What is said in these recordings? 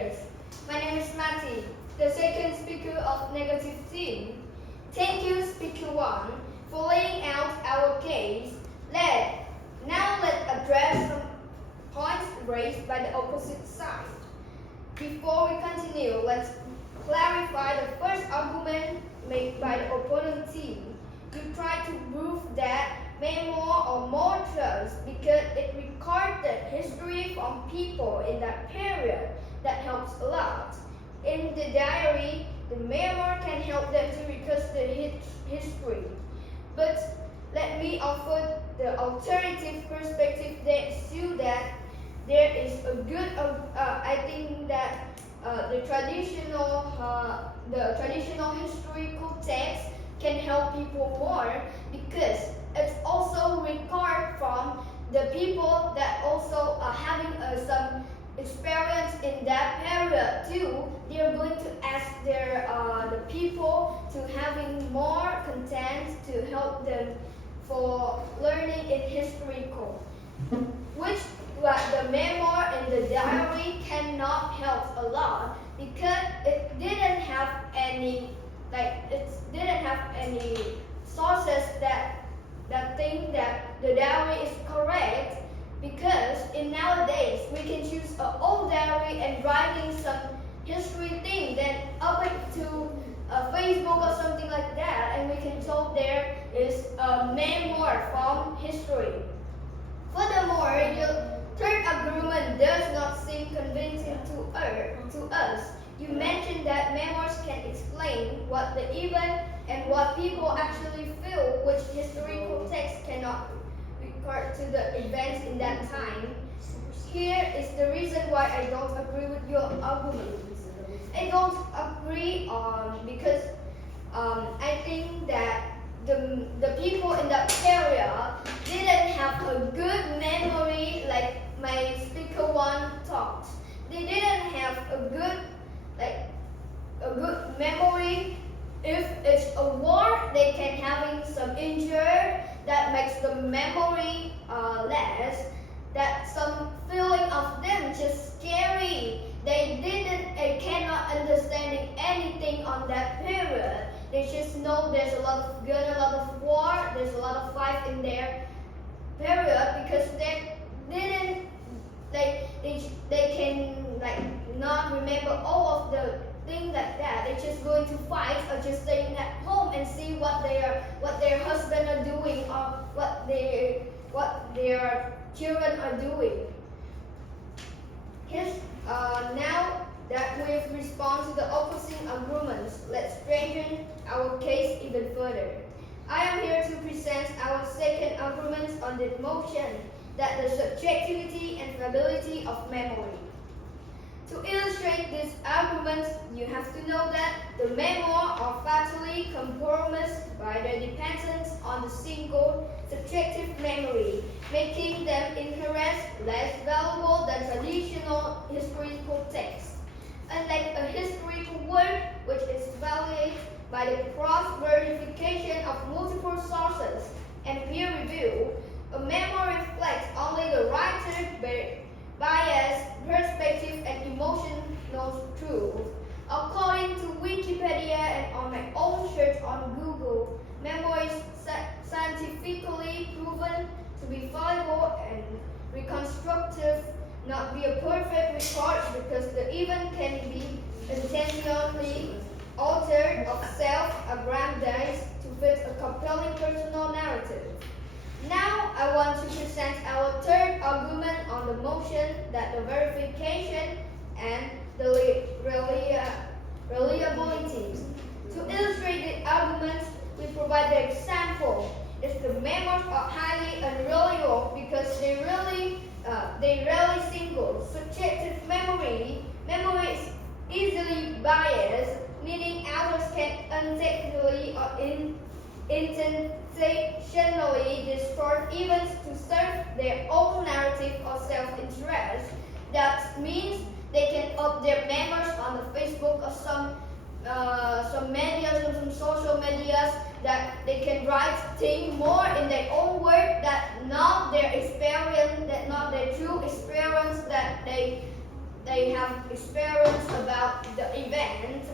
speakers. My name is Mati, the second speaker of Negative Team. Thank you, Speaker 1, for laying out our case. Let's address some points raised by the opposite side. Before we continue, let's clarify the first argument made by the opponent team. You try to prove that memoir or more trust because it recorded history from people in that period. That helps a lot. In the diary, the memoir can help them to record the history. But let me offer the alternative perspective that shows that there is a good. I think that the traditional historical text can help people more because it's also record from the people that also are having some experience in that period too. They are going to ask the people to having more content to help them for learning in historical, which the memoir and the diary cannot help a lot because it didn't have any sources that think that the diary is correct. Because in nowadays we can choose an old diary and writing some history thing, then up it to Facebook or something like that, and we can tell there is a memoir from history. Furthermore, your third argument does not seem convincing to us. You mentioned that memoirs can explain what the event and what people actually feel, which historical text cannot record to the events in that time. Here is the reason why I don't agree with your argument. I don't agree because I think that the people in that area didn't have a good memory like my speaker one talked. They didn't have a good memory. If it's a war, they can having some injured that makes the memory less. That some feeling of them just scary. They cannot understanding anything on that period. They just know there's a lot of gun, a lot of war, there's a lot of fight in their period because they didn't they can not remember all of the things like that. They're just going to fight or just staying at home and see what their husband are doing or what their children are doing. Now that we've responded to the opposing arguments, let's strengthen our case even further. I am here to present our second argument on the motion that the subjectivity and fiability of memory. To illustrate this argument, you have to know that the memoir are fatally compromised by their dependence on the single subjective memory, making them inherently less valuable than traditional historical texts. Unlike a historical work, which is valued by the cross-verification of multiple sources and peer review, a memoir reflects only the writer's bias, perspective, and emotional truth. According to Wikipedia and on my own search on Google, memoir is scientifically proven to be fallible and reconstructive, not be a perfect record because the event can be intentionally altered or self-aggrandized to fit a compelling personal narrative. Now I want to present our third argument on the motion that the verification and the reliability. To illustrate the argument, we provide the example. If the memoirs are highly unreliable because they rarely single subjective memory is easily biased, meaning authors can unintentionally or intentionally distort events to serve their own narrative or self-interest. That means they can up their memoirs on the Facebook or some medias or some social medias that they can write things more in their own word that not their experience, that not their true experience that they they have experience about the event.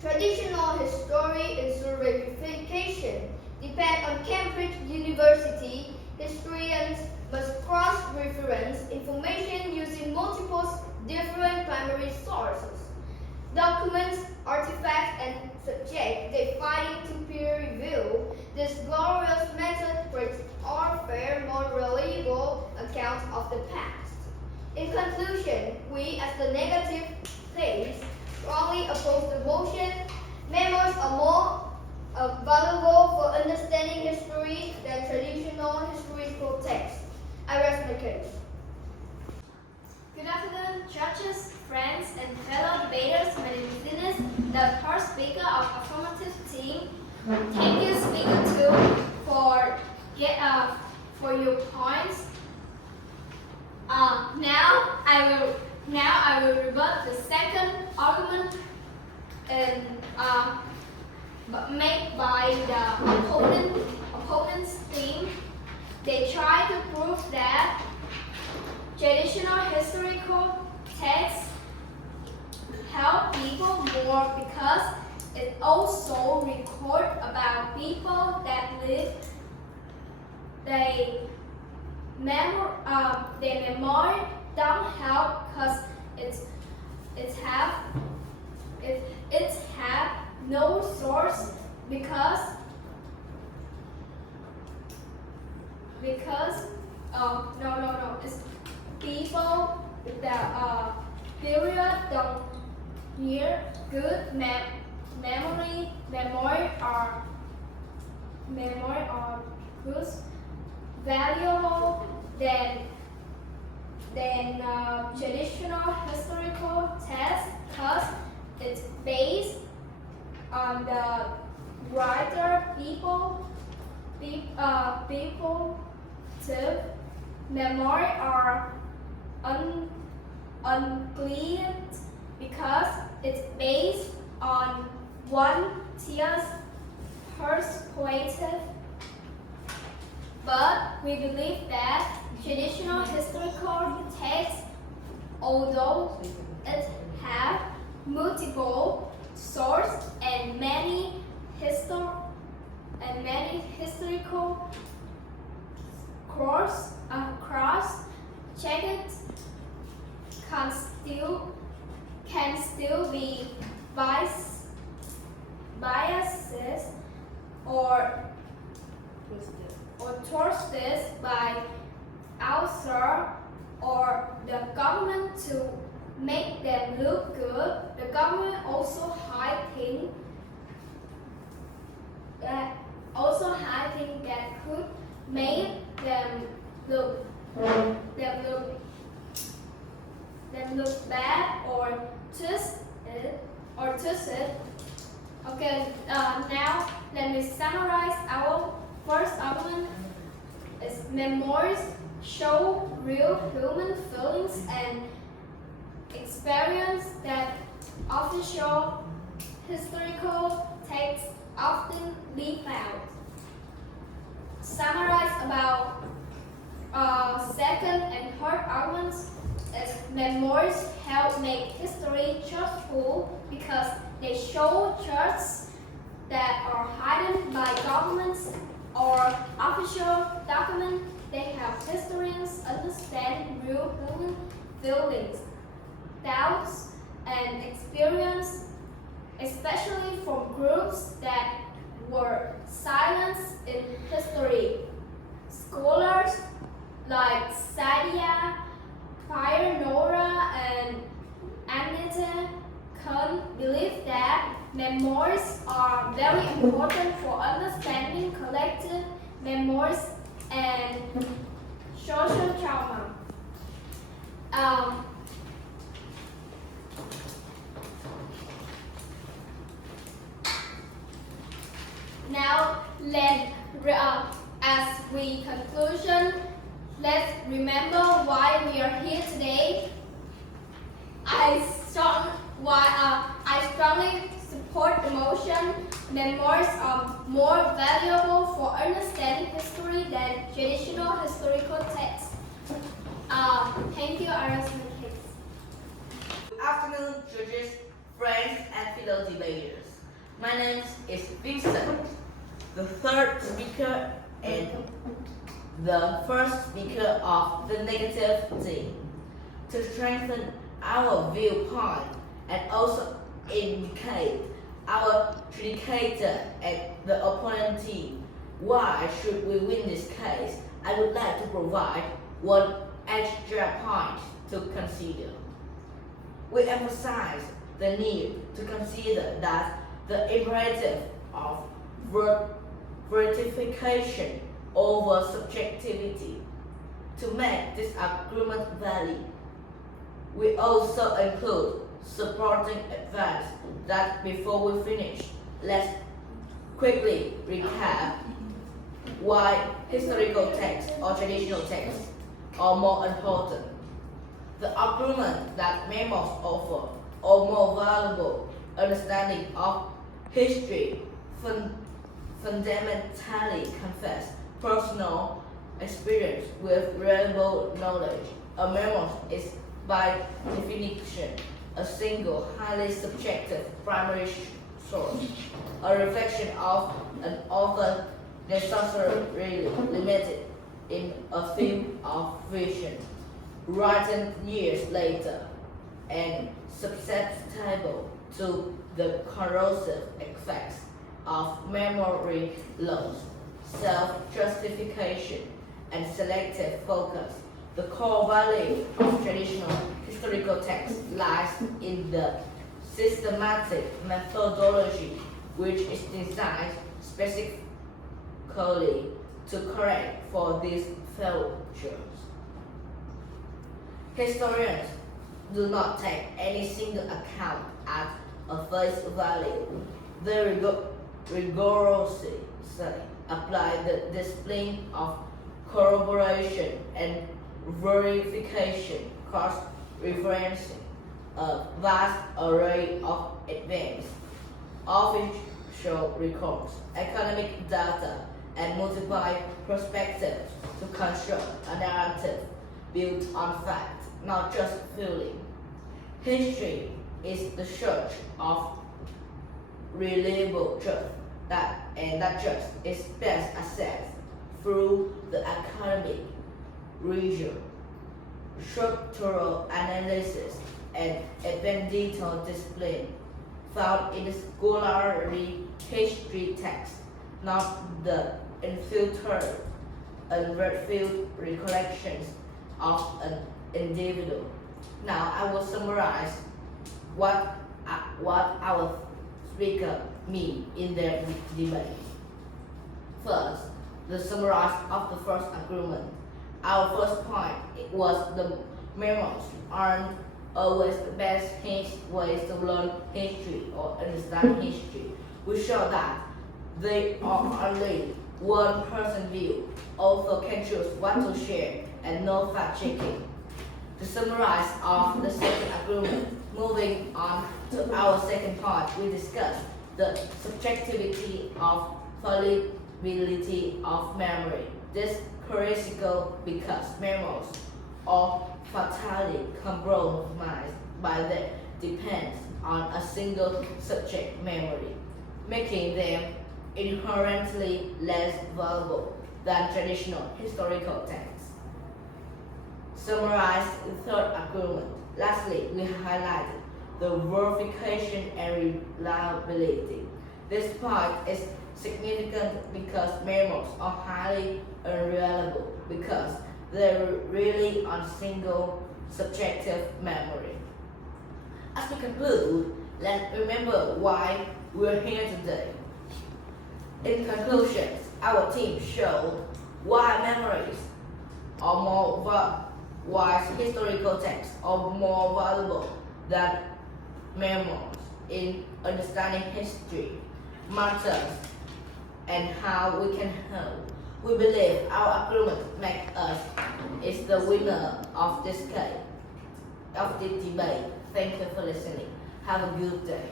Traditional history historification depend on Cambridge University. Historians must cross-reference information using multiple different primary sources, documents, artifacts, and subject they find to peer review. This glorious method creates a fair, more reliable account of the past. In conclusion, we as the negative phase strongly oppose the motion. Memoirs are more valuable for understanding history than traditional historical texts. I rest my case. Good afternoon, judges, friends, and fellow debaters. My name is Dennis, the first speaker of affirmative team. Thank you, Speaker 2, for your points. Now I will rebut the second argument made by the opponent's team. They try to prove that traditional historical texts help people more because it also record about people that lived. Their memory don't help because it's have no source because it's people that period don't hear good memory are good valuable than traditional historical text because it's based on the writer people to memory are unclear because it's based on one tier's perspective. But we believe that traditional historical texts, although it have multiple sources and many historical cross-checked, can still be biases or twisted by author or the government to make them look good. The government also hiding that could make them look bad or twisted. Okay, now let me summarize our first argument. Is memoirs show real human feelings and experience that official historical texts often leave out. Summarize about second and third arguments is memoirs help make history truthful because they show truths that are hidden by governments or official documents. They help historians understand real human feelings, doubts, and experience, especially from groups that were silenced in history. Scholars like Sadia, Nora, and Anita Kuhn believe that memoirs are very important for understanding collective memories and social trauma. Now, as we conclusion, let's remember why we are here today. I strongly support the motion. Memoirs are more valuable for understanding history than traditional historical texts. Thank you, Iris. My name is Vincent, the third speaker and the first speaker of the negative team. To strengthen our viewpoint and also indicate our predicator and the opponent team, why should we win this case? I would like to provide one extra point to consider. We emphasize the need to consider that the imperative of verification over subjectivity to make this argument valid. We also include supporting advance that before we finish, let's quickly recap why historical texts or traditional texts are more important. The argument that memos offer a more valuable understanding of history fundamentally confess personal experience with reliable knowledge. A memo is by definition a single, highly subjective primary source, a reflection of an author necessarily limited in a field of vision, written years later, and susceptible to the corrosive effects of memory loss, self-justification, and selective focus. The core value of traditional historical text lies in the systematic methodology which is designed specifically to correct for these failures. Historians do not take any single account at a face value. They rigorously apply the discipline of corroboration and verification, cross-referencing a vast array of evidence, official records, economic data, and multiple perspectives to construct a narrative built on fact, not just feeling. History is the search of reliable truth that truth is best assessed through the academic region, structural analysis, and evidential discipline found in the scholarly history text, not the unfiltered, unrevealed recollections of an individual. Now I will summarize what our speaker mean in their debate. First, the summary of the first agreement. Our first point was the memos aren't always the best ways to learn history or understand history. We show that they are only one person view. Author can choose what to share and no fact checking. To summarize of the second agreement, moving on to our second part, we discussed the subjectivity of fallibility of memory. This critical because memos are fatally compromised by the depends on a single subject memory, making them inherently less valuable than traditional historical texts. Summarize the third agreement. Lastly, we highlighted the verification and reliability. This point is significant because memos are highly unreliable because they rely on single subjective memory. As we conclude, let's remember why we're here today. In conclusion, our team showed why memories are why historical texts are more valuable than memos in understanding history, matters, and how we can help. We believe our agreement makes us is the winner of this debate. Thank you for listening. Have a good day.